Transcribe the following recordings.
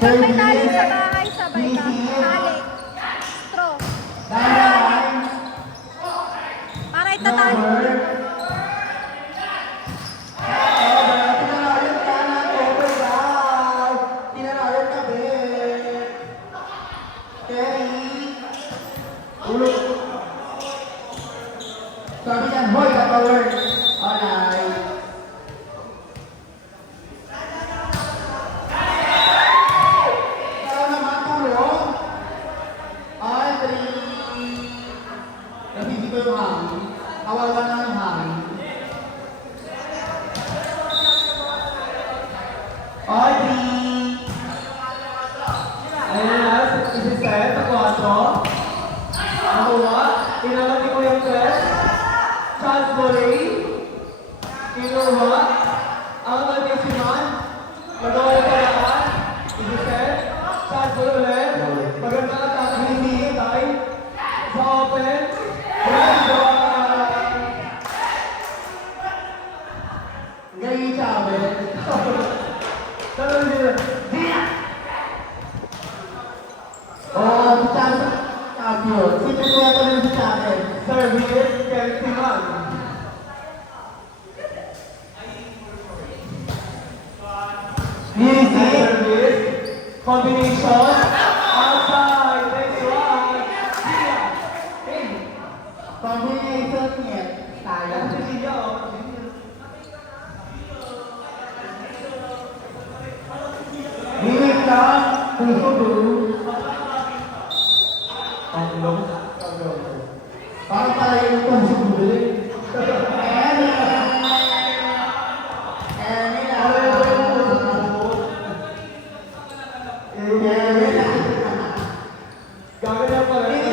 Pag may tali sa bahay, sabay ka. Tali. Straw. Para itatali. Sabi niyan, boy, ka-power. Alright. Ikaw naman, tulong. Ay, 3. Nabibig ko yung hangin. Kawawa na yung hangin. Ay, 3. Ayan na, isi-set sa 4. Nakuha. Kinalati ko yung press. Chance volley. Kinuha. Ang nagkisiman. Nagawa yung paraan. Isi-set. Chance volley ulit. Maganda at kakahindi. Tayo. Sa open. Ngayon sabi. Tanong nila. Oh, sabi yun. Sino ko yan rin sa akin? Service. Kesiman. Easy. Service. Combination. Outside. Next one. Hey. Combination niya. Tayo. Ayan si Tia, oh. Hilig ka. Puso. Tanglong. Parang pala yung puso. Gagawin pa rin.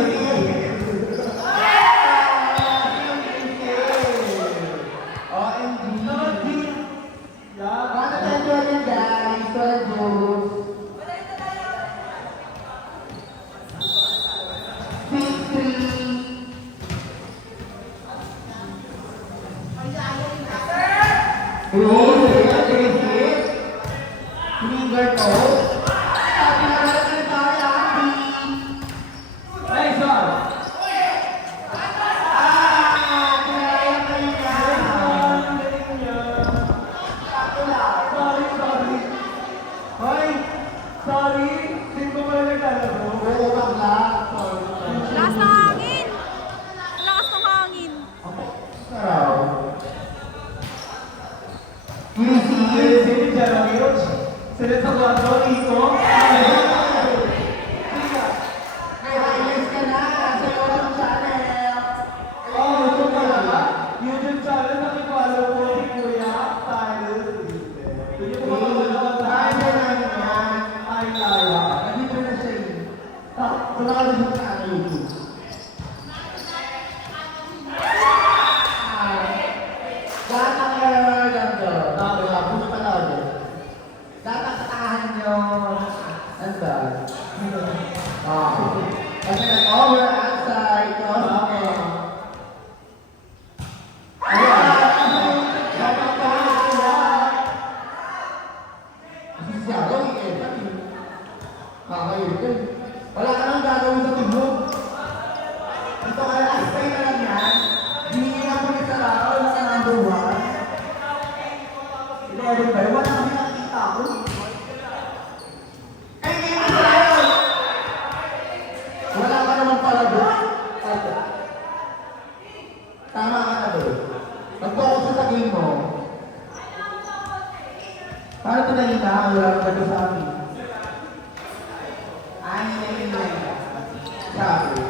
Nice one. Sorry. Hindi ko pala naglalaro. Lakas ng hangin. Lakas ng hangin. Sini Jeremy. Sini sa 4. Iko. YouTube pala. YouTube channel. Nakipalo po si Kuya Tyler. Hindi ko makakalawa sa ay kaya. Wala ka nang gagawin sa tubog. Ito kaya last time na lang yan. Hindi na po nito lang. Wala ka nang buwa. Hindi ba? Wala kami nakita ko. Ay, ngayon ko tayo. Wala ka naman pala doon. Tama ka na doon. Mag-focus ka sa game mo. Paano ito nakita? Wala ka ba sa amin? Ay, hindi. Sabi.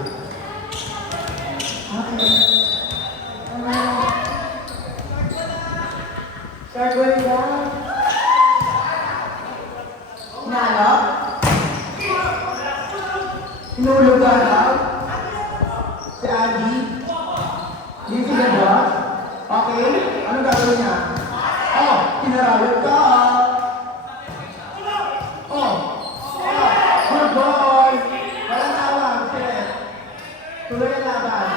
Okay. Circle lang. Nalo? Inulugan lang? Si Andy? Hindi si Ganda? Okay? Ano gagawin niya? Oh, kinarawit ka! Oh! Good boy! Walang tawag, sir. Tuloy ang laban.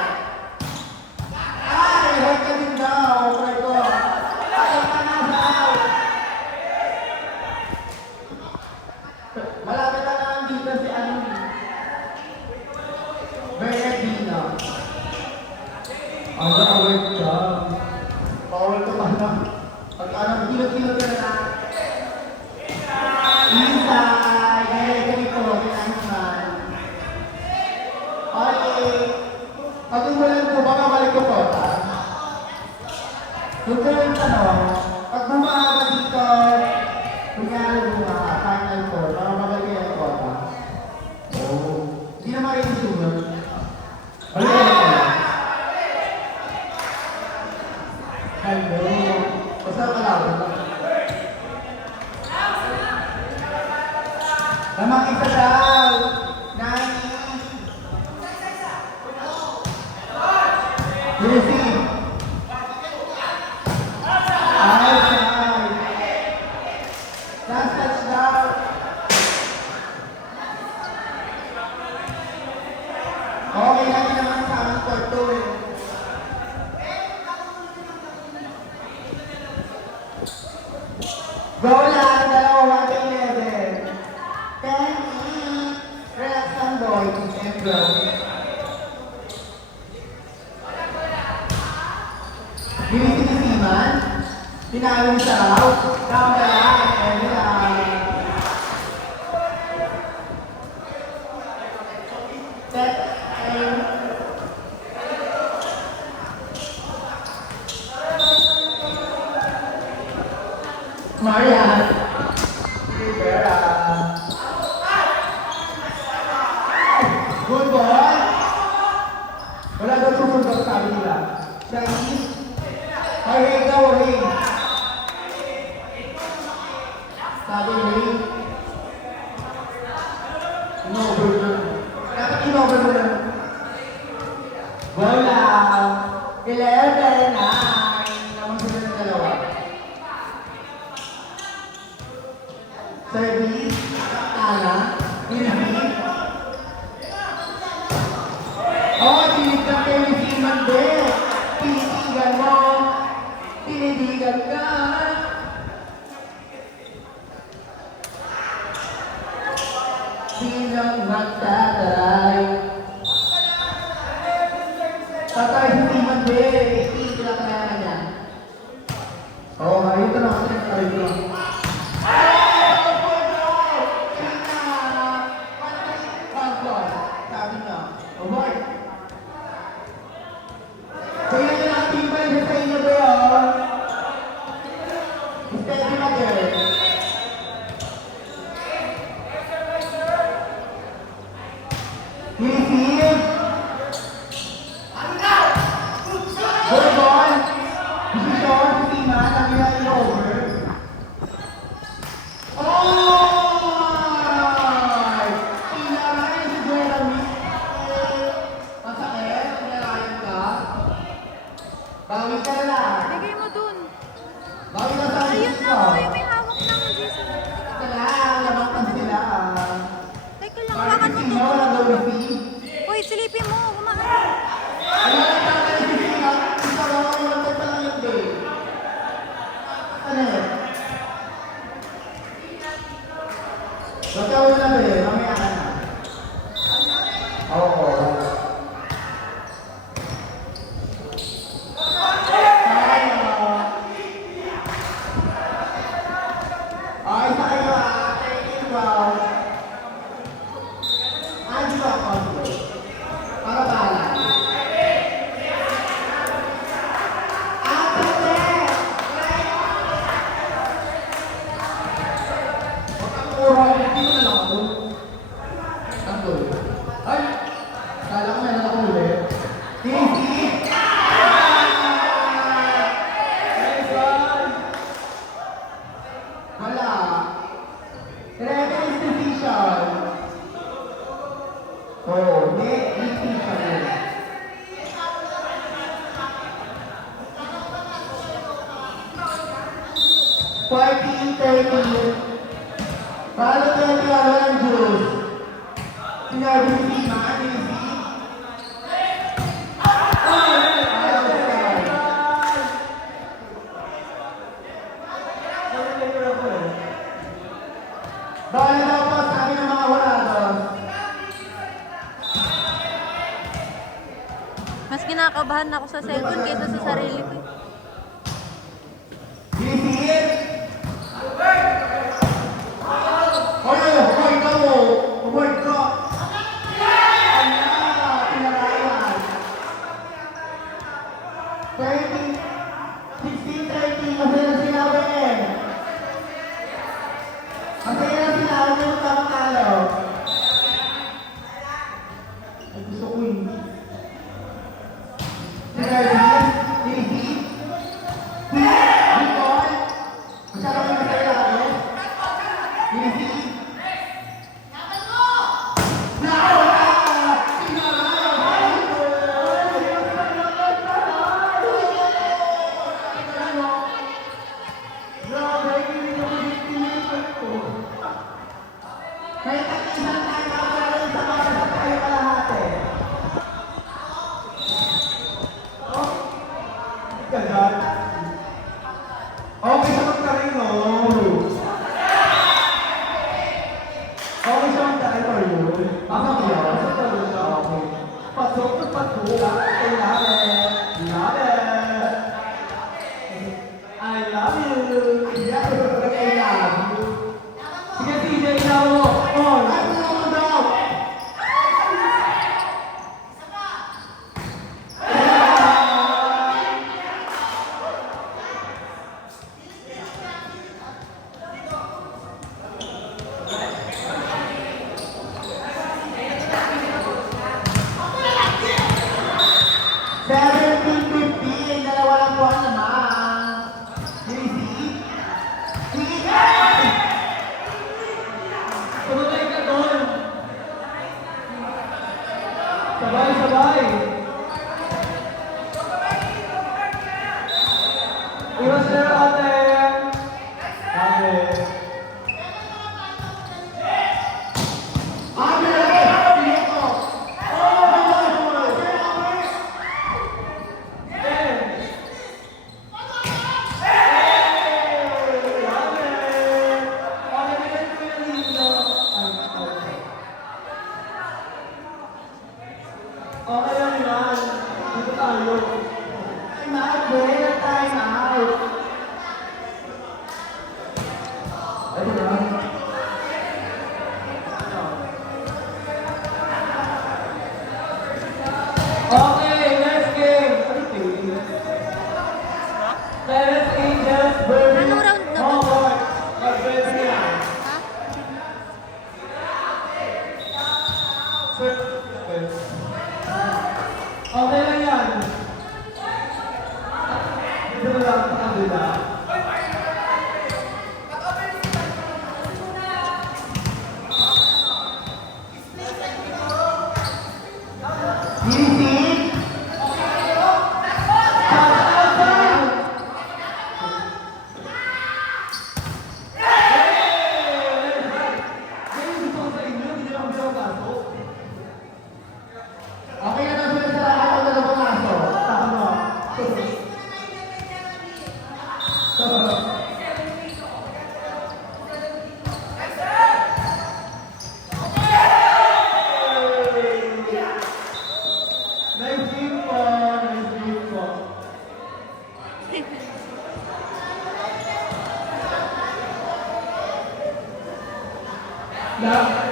Ay! Hurt ka din daw! Okay ko. Ay, ka na daw! Malapit na lang dito si ano. Bernardino. Ang awit ka. Bawal ka pa na. Pag ano, kilot-kilot ka na. Isa! Gaya kami po, kinahiman. Okay. Pag umulan po, baka balik ko po. Huwag ka yung tanong. Pag bumaha ka dito, kunyari bumaha, final four, baka mabalik kayo ang kota. Oo. Hindi naman kayo susunod. Balik kayo pala. Hello. Basta kalawin lang. Lamang isa daw. Nani. Lucy. Outside. Last touchdown. Okay, lagi naman sa aming kwarto eh. Go lang, dalawa, 1-11. 10-8. Relax lang, boy. And go. Bilis si Siman. Tinalo ni Saraw. Down the line. And set. And Marian. Rivera. Good boy. Wala daw susunod sabi nila. Chinese. Ay, hey, daw, hey. Sabi, hey. Inover mo. Dapat inover mo lang. Bola. 11, 9. Naman sila ng dalawa. Service. Tala. Pinahit. Oh, sinigtan kayo ni Siman De. Tinitigan mo. Tinitigan ka. Sinong magtataray? Tatay si Siman De. Itigil ka na niya. Oo, ayun ka na kasi tayo ko. Sabi niya, avoid. Kaya nyo lang timbay sa inyo ba yun? Steady na girl. Receive. Good ball. Decision, si Tima, nabila yung over. Oh! Pinarayan si Jeremy. Masakit, pinarayan ka. Bawi ka na lang. Bigay mo dun. Bawi ka sa Ayun alis na, ko. kuya, may hawak ng Jesus. Ito lang, labakan sila. Teka lang, Parang hawakan si mo Sima, wala daw dun. receive. Uy, silipin mo. Kumakas. Ano ang tatay si Sima? Isa lang ako, wala pa lang yung day. Ano eh? Basta wala na eh, mamaya ka na. Oo. Ay, sa kayo ah. Thank you, wow. Ay, di ba ako? Para bahala. Huwag kang puro. Dito na lang ako. Tanggol. Ay! Sinabi ni Tima, Nisi. Bawal na daw po, sabi ng mga hurados. Mas kinakabahan ako sa cellphone kaysa sa sarili ko. Sisihit! Huwag ka mo! Huwag ka! Pinarayan! 16-13, masaya na sila ulit! Masaya na sila ulit yung talo. Ay, gusto ko hindi. Sinabi, Nisi, Nicole, masyado kayo masaya natin. Nisi, may takisan tayo para sa para sa tayo kalahati. Ganyan. Okay siya magkarino. Okay siya magkarino yun. Tama mo yun. Pasok na rin siya. Okay. Pasok na pasok. I love it. Love it. I love you. Yeah, I love you. Sige, TJ, ikaw mo. On. Ay, mo daw! Dalawa lang po ang naman. Nisi? Sige! Tumatay ka doon. Sabay, sabay. Iwas na lang ate. Ate. Ate, sige ko. Okay lang yan. Dito tayo. Time out, boy. Time out. Ito na. Okay, next game. Ano game? Tennis Angels versus Anong round na ba? Hogwarts. Mag-best na. Ha? Sir, okay lang yan. Dito na lang sa kabila. Nisi? Okay na daw sila sa lahat ng dalawang aso. Tama. Nice game po. Nice game po. Yeah.